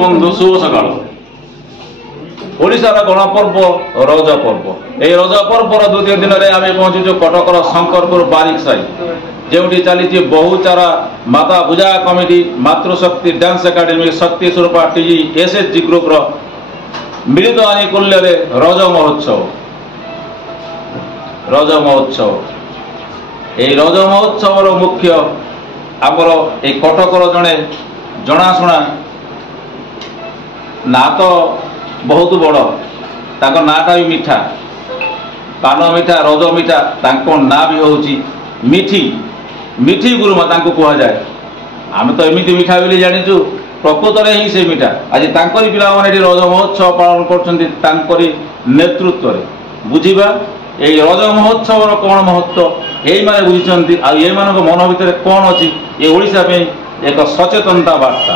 बंधु शुभ सकाल। ओडिशार गणपर्व रज पर्व यह रज पर्वर द्वितीय दिन में आम पहुंचु कटकर शंकरपुर बारिक साई जो चली बहुचारा माता पूजा कमिटी मातृशक्ति डांस एकाडेमी शक्ति स्वरूपा टीजी एसएचजी ग्रुप मिलित आनुकूल्य रज महोत्सव यह रज महोत्सव मुख्य आमर ये कटकर जड़े जनाशुना ना तो बहुत बड़ ताको नाटा भी मिठा पान मिठा रज मिठा ताको ना भी होची मिठी मिठी गुरुमा ताको कहा जाए। आम तो एमती मिठा बोली जानिचु प्रकृत में ही से मिठा आज तांकरी पिला माने रज महोत्सव पालन कर नेतृत्व बुझा ये रज महोत्सव कौन महत्व यही माने बुझी आ ये मन भीतर कौन अच्छी ये ओडिशा पे एक सचेतनता वार्ता।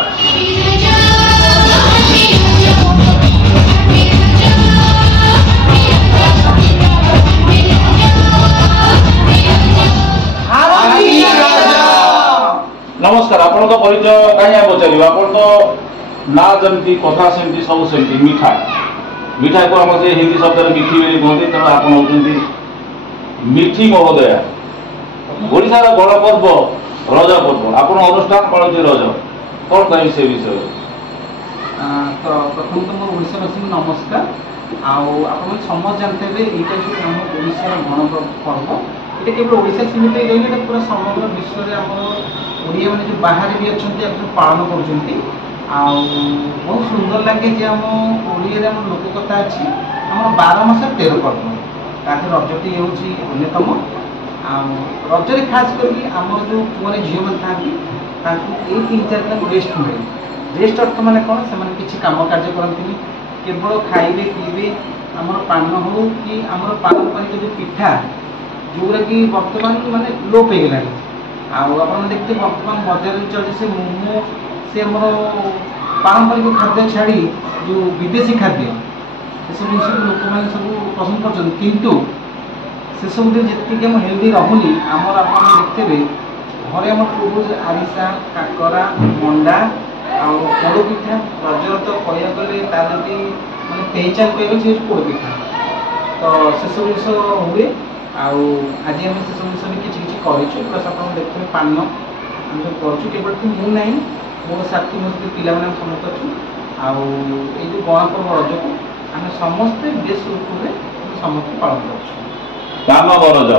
नमस्कार आपण तो परिचय कहीं पचार आप तो ना जमी कथा सेमती सब सेमती मिठा मिठा को आम से हिंदी शब्द मिठी बोली कहते तेणु आप होती मिठी महोदया ओडिशार गणपर्व रज पर्व आप अनुष्ठान पालुचे रज कौन कह से विषय तो प्रथम तो मोर ओडिशावासी नमस्कार आप समझ जानते हैं यहाँ जो आम ओडिशार गणपर्व ये केवल ओडिशा सीमित रही पूरा समग्र विश्व में आम ओडिया मैंने जो बाहर भी अच्छा पालन कर बहुत सुंदर लगे जे आम ओडिया लोककथा अच्छी आम 12 मास 13 पर्व ताकि रजटी होन्यतम रजरे खास करके आम जो पुआने झील मैंने था ये 3-4 दिन रेस्ट मिले रेस्ट अर्थ मैंने कौन से किसी कम कार्य करती केवल खाइबे पीबे आम पान हो कि आम पारंपरिक जो पिठा जोरा कि बर्तमान माने लोप हो गला आप देखते बर्तमान बजार में चलते से मोमो से आम पारंपरिक खाद्य छाड़ी जो विदेशी खाद्य सब जिन लोक मैंने सब पसंद कर किंतु से सब जी आम हेल्दी रहुनी आमर आप देखते घरे आम पूर्व आरिसा काकरा मंडा पोड़ पिठा रजर तो कह गले तार जब मैंने पहचान कह से पोड़ पिठा तो से सब जिन हुए आज आम से सब जिन किसी कर प्लस आप देखते पान आम सब कर केवल मुझे मोर साथी मोदी पिला समस्त अच्छु आई जो गणपर्व रज को आम समस्ते बेस रूप में समस्त पालन कर रज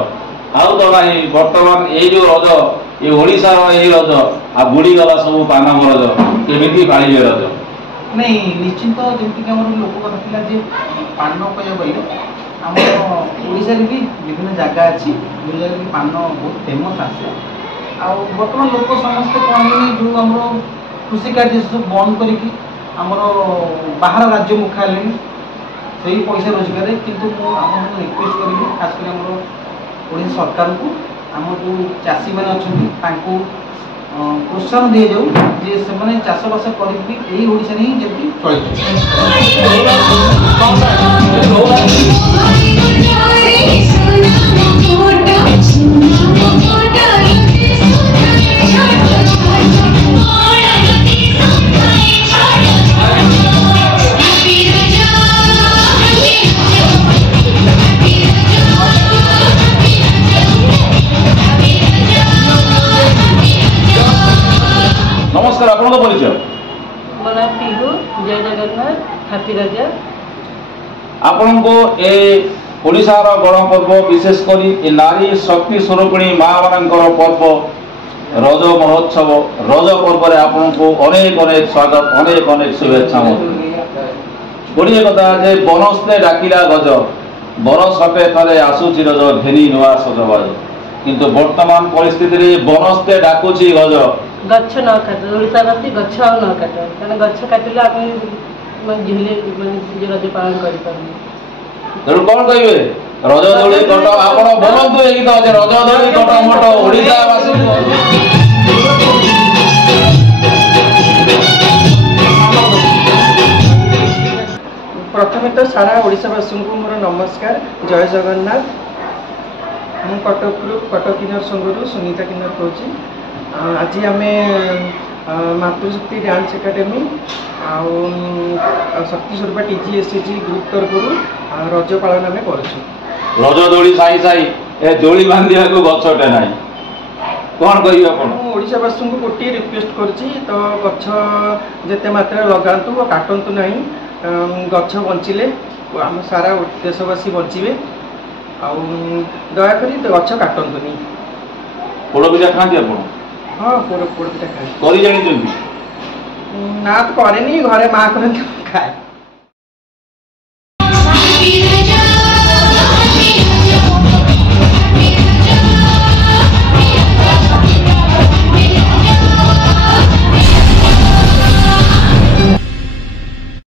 आउ तो ना बर्तमान ये जो रज ये ओडिशार ये रज आ बुड़ी गला सब पान रज केमी पाड़े रज नहीं निश्चित जमीक लोक कथा जे पान कह गले आम ओडिशा भी विभिन्न जगह अच्छी जो जगह कि पान बहुत फेमस आसे बर्तमान लोक समस्ते कौन जो आम कृषि कार्य सब बंद करके आमर बाहर राज्य मुखा से पैसा रोजगार किंतु मुझे रिक्वेस्ट करी खास कर आम ओडिशा सरकार को आम जो चाषी मैंने अच्छा प्रोत्साहन दि जाऊ जे से चाषबास करी ओडिशा ही जमी नमस्कार आपण तो परिचय मोना पीहू जय जगन्नाथ हैप्पी रजा आपण को ए ओडिशार गणपर्व विशेषकर नारी शक्ति स्वरूपिणी माँ मानकर पर्व रज महोत्सव रज पर्व आपण को अनेक अनेक स्वागत अनेक अनेक शुभेच्छा गोटे कथा जे बनस्ते डाकिला गज बरस हटे थे आसूची रज घेनी नुआ सजबाज किंतु वर्तमान परिस्थिति बनस्ते डाकुची गज गच्छ न काट ओडिशावासी गच्छ न काट कारण गच्छ काटिले आप झिले रज पालन कर कौन कहे रज दोली कट आप बोलतु ये गीत अच्छे रज दोली कट मट ओडिशावासी प्रथम तो सारा ओडिशावासी को मोर नमस्कार जय जगन्नाथ मु कटक किन्नर संघर सुनीता किन्नर कहूँ आज आम मातृशक्ति डांस एकाडेमी ଆଉ ଶକ୍ତି ସ୍ୱରୂପ TGSCG ଗ୍ରୁପ୍ ତରଫରୁ ରଜ ପାଳନ ଆମେ କରୁଛୁ। ରଜ ଦୋଳି ସାଇ ସାଇ ଏ ଦୋଳି ବାନ୍ଧିବାକୁ ଗଛଟେ ନାହିଁ, କ'ଣ କହିବେ ଆପଣ? ମୁଁ ଓଡ଼ିଶାବାସୀଙ୍କୁ ଗୋଟିଏ ରିକ୍ୱେଷ୍ଟ କରୁଛି, ତ ଗଛ ଯେତେ ମାତ୍ରାରେ ଲଗାନ୍ତୁ ଓ କାଟନ୍ତୁ ନାହିଁ। ଗଛ ବଞ୍ଚିଲେ ଆମ ସାରା ଦେଶବାସୀ ବଞ୍ଚିବେ। ଆଉ ଦୟାକରି ଗଛ କାଟନ୍ତୁନି। ପୋଡ଼ପିଠା ଖାଆନ୍ତି ଆପଣ? ହଁ, ପୋଡ଼ପିଠା ଖାଏ। କରି ଜାଣିଛନ୍ତି? ନା ତ କରେନି, ଘରେ ମା କରନ୍ତି, ଖାଏ।